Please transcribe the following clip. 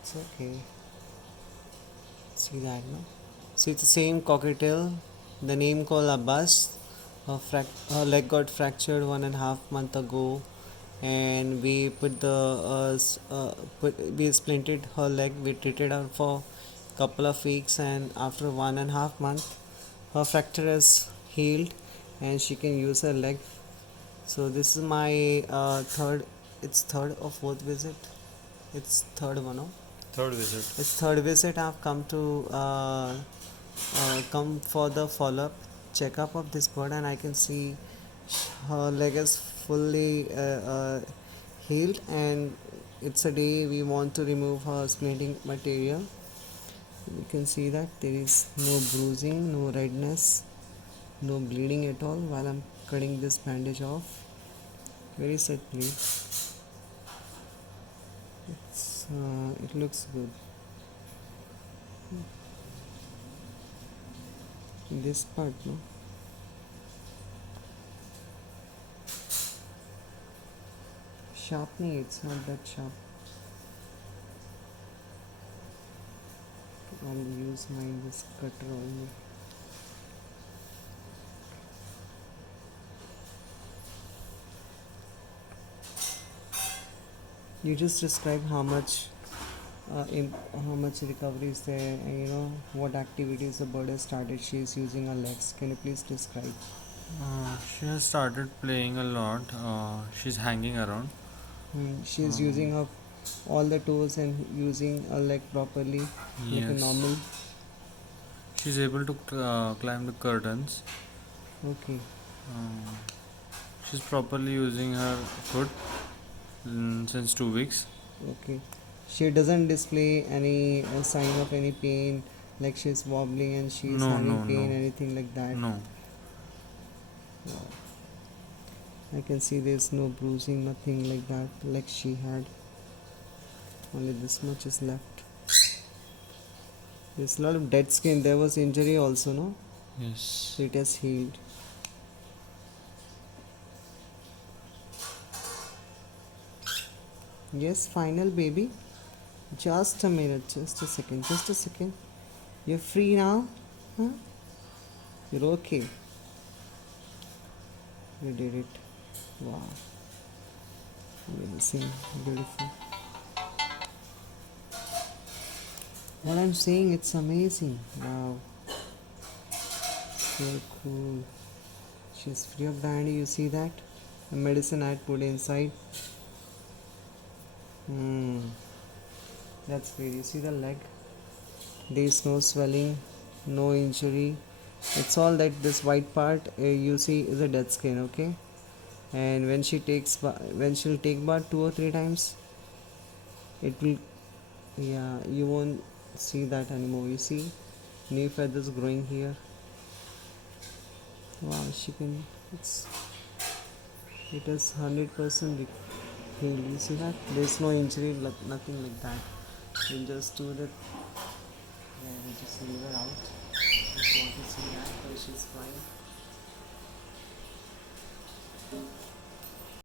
It's okay. See that, no? So it's the same cockatiel. The name called Abbas. Her leg got fractured 1.5 months ago, and we put the we splinted her leg. We treated her for couple of weeks, and after 1.5 months, her fracture is healed, and she can use her leg. So this is my third. It's third or fourth visit. It's third one. No? Third visit. It's third visit. I've come to come for the follow-up checkup of this bird, and I can see her leg is fully healed, and it's a day we want to remove her splinting material. You can see that there is no bruising, no redness, no bleeding at all while I'm cutting this bandage off. Very sad bleed. It looks good. This part, no? Sharpening, it's not that sharp. I'll use this cutter only. You just describe how much recovery is there, and what activities the bird has started. She is using her legs. Can you please describe? She has started playing a lot. She's hanging around. She is using her all the toes and using her leg properly, like a Yes. normal. She's able to climb the curtains. Okay. She's properly using her foot since 2 weeks. Okay. She doesn't display any sign of any pain, like she's wobbling and she's having pain, anything like that. No. I can see there's no bruising, nothing like that, like she had. Only this much is left. There's a lot of dead skin. There was injury also, no? Yes. So it has healed. Yes, final baby. Just a minute, just a second. You're free now? Huh? You're okay. You did it. Wow. Amazing. Beautiful. What I'm saying, it's amazing. Wow. So cool. She's free of the handy, you see that? The medicine I had put inside. That's great. You see the leg? There is no swelling, no injury. It's all that this white part you see is a dead skin, okay? And when she'll take bath 2 or 3 times, it will, yeah, you won't see that anymore. You see new feathers growing here. Wow, it is 100% healed. You see that? There's no injury, nothing like that. We'll just do that. Yeah, we'll just leave her out. Just want to see that, how she's flying.